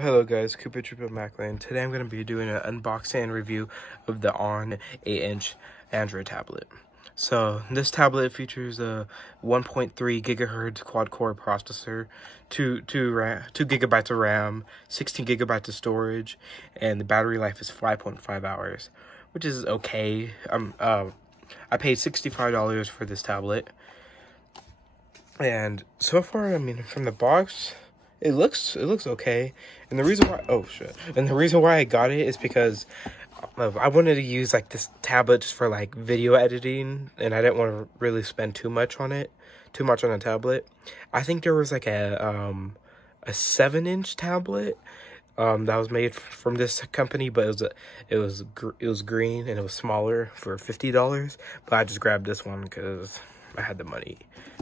Hello guys, Cooper Trooper Macklin. Today I'm going to be doing an unboxing and review of the ON 8-inch Android tablet. So this tablet features a 1.3 gigahertz quad-core processor, 2 gigabytes of RAM, 16 gigabytes of storage, and the battery life is 5.5 hours, which is okay. I paid $65 for this tablet, and so far, I mean, from the box, it looks okay. And the reason why I got it is because I wanted to use like this tablet just for like video editing, and I didn't want to really spend too much on a tablet. I think there was like a 7-inch tablet that was made from this company, but it was green and it was smaller for $50. But I just grabbed this one because I had the money,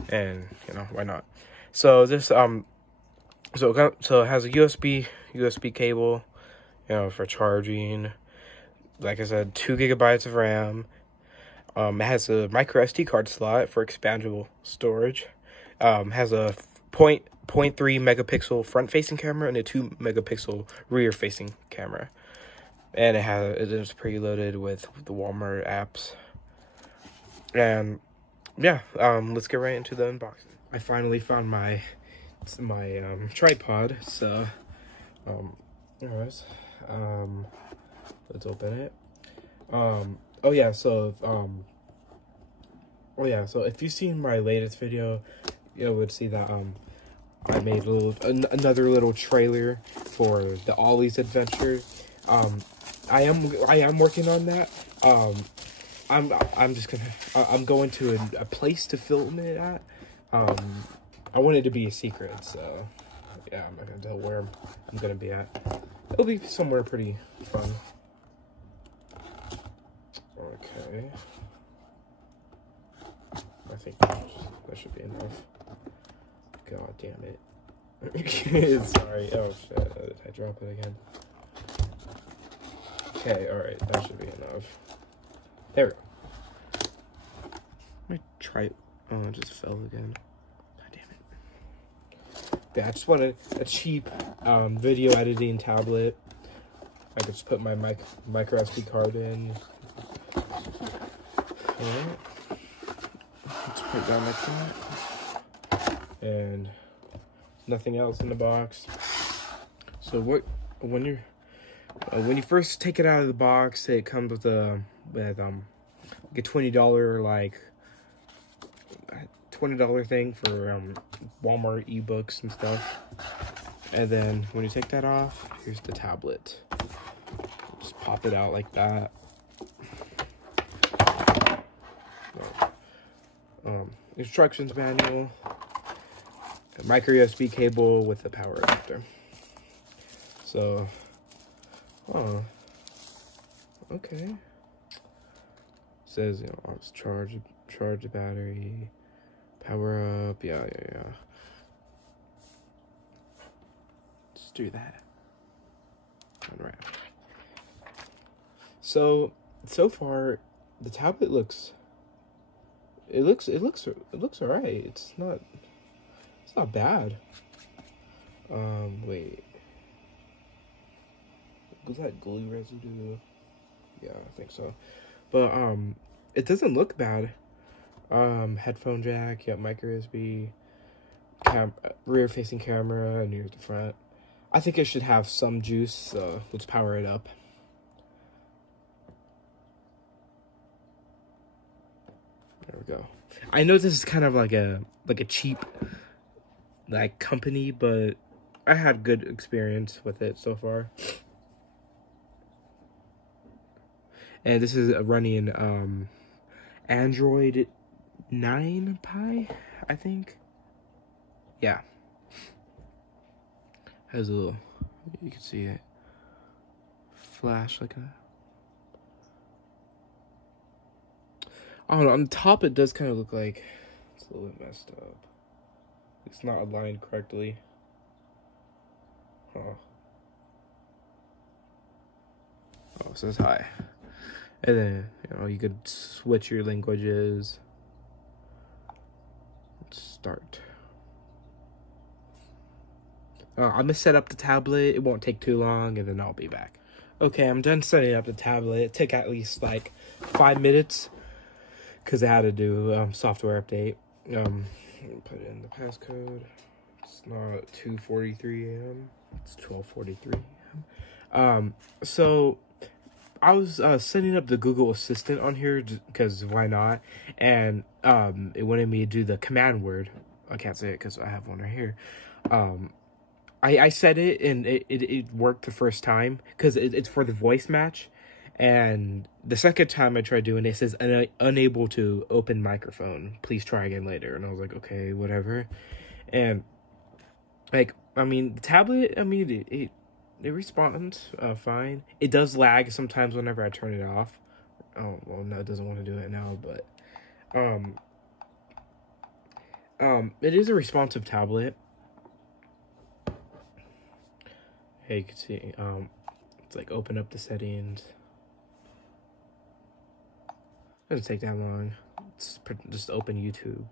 and you know, why not? So this so it has a USB cable, you know, for charging. Like I said, 2 gigabytes of RAM. It has a micro SD card slot for expandable storage. Has a 0.3 megapixel front-facing camera and a 2 megapixel rear-facing camera. And it is preloaded with the Walmart apps. And yeah, let's get right into the unboxing. I finally found my tripod, so anyways, let's open it. So if you've seen my latest video, you would see that I made another little trailer for the Ollie's Adventure. I am working on that. I'm going to a place to film it at. I want it to be a secret, so yeah, I'm not gonna tell where I'm gonna be at. It'll be somewhere pretty fun. Okay. I think that should be enough. God damn it. Sorry. Oh shit, I dropped it again. Okay, alright, that should be enough. There we go. Let me try it. Oh, it just fell again. Yeah, I just wanted a cheap video editing tablet. I could just put my micro SD card in. Alright. Let's put it down like that. And nothing else in the box. So when you first take it out of the box, it comes with a $20 thing for Walmart ebooks and stuff. And then when you take that off, here's the tablet. Just pop it out like that. Instructions manual, a micro USB cable with a power adapter. So, okay. Says, you know, I'll charge the battery. Power up, yeah. Let's do that. All right. So far, the tablet looks alright. It's not bad. Wait. Was that glue residue? Yeah, I think so. But it doesn't look bad. Headphone jack, yeah, micro USB, rear facing camera, and here's the front. I think it should have some juice, so let's power it up. There we go. I know this is kind of like a cheap company, but I had good experience with it so far. And this is running Android 9 Pie, I think. Yeah. Has a little, you can see it, flash like a. I don't know, on the top it does kind of look like it's a little bit messed up. It's not aligned correctly. Oh, it says hi. And then, you know, you could switch your languages. Let's start. I'm gonna set up the tablet. It won't take too long, and then I'll be back. Okay, I'm done setting up the tablet. It took at least like 5 minutes because I had to do software update. Put in the passcode. It's not 2:43 a.m. It's 12:43 a.m. So I was setting up the Google Assistant on here because why not? And it wanted me to do the command word. I can't say it because I have one right here. I said it and it worked the first time because it's for the voice match. And the second time I tried doing it, it says unable to open microphone. Please try again later. And I was like, okay, whatever. And like, I mean, the tablet, I mean, it responds fine. It does lag sometimes whenever I turn it off. Oh, well, no, it doesn't want to do it now, but it is a responsive tablet. Hey, you can see, it's like open up the settings. Doesn't take that long. It's just open YouTube.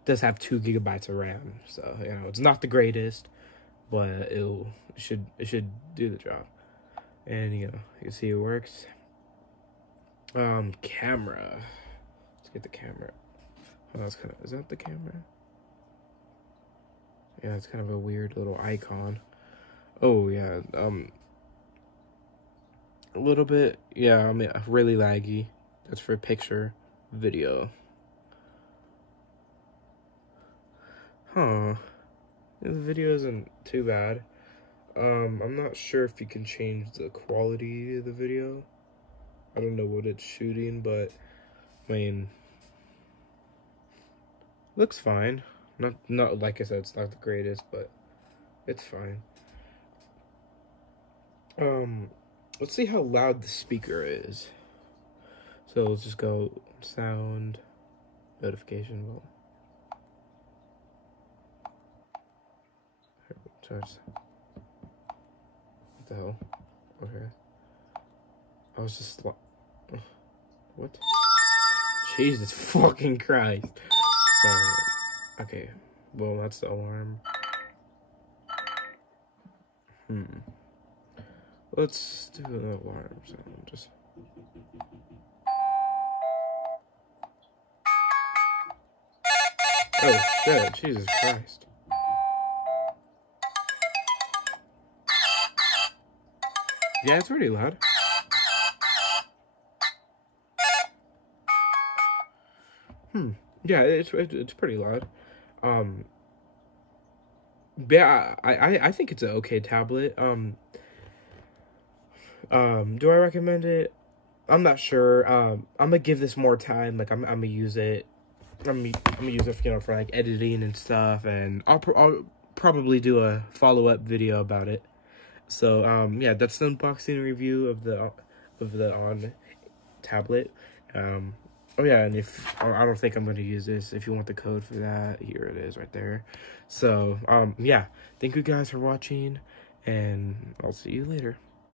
It does have 2 gigabytes of RAM, so you know it's not the greatest, but it should do the job. And you know you can see it works. Camera. Let's get the camera. Oh, that's kind of, is that the camera? Yeah, it's kind of a weird little icon. Oh yeah, a little bit, yeah, I mean, really laggy. That's for picture, video. Huh. The video isn't too bad. I'm not sure if you can change the quality of the video. I don't know what it's shooting, but, I mean, looks fine. Not like I said, it's not the greatest, but it's fine. Let's see how loud the speaker is. So let's just go sound, notification. What the hell? Okay. I was just like, what? Jesus fucking Christ. Sorry. Okay. Well, that's the alarm. Let's do an alarm sound. Just. Oh shit! Jesus Christ! Yeah, it's pretty loud. Yeah, it's pretty loud. Yeah, I think it's an okay tablet. Do I recommend it? I'm not sure. I'm gonna give this more time. Like I'm gonna use it. I'm gonna use it, you know, for like editing and stuff, and I'll probably do a follow-up video about it. So yeah, that's the unboxing review of the On tablet. Oh yeah, and if I don't think I'm going to use this, if you want the code for that, here it is right there. So yeah, thank you guys for watching, and I'll see you later.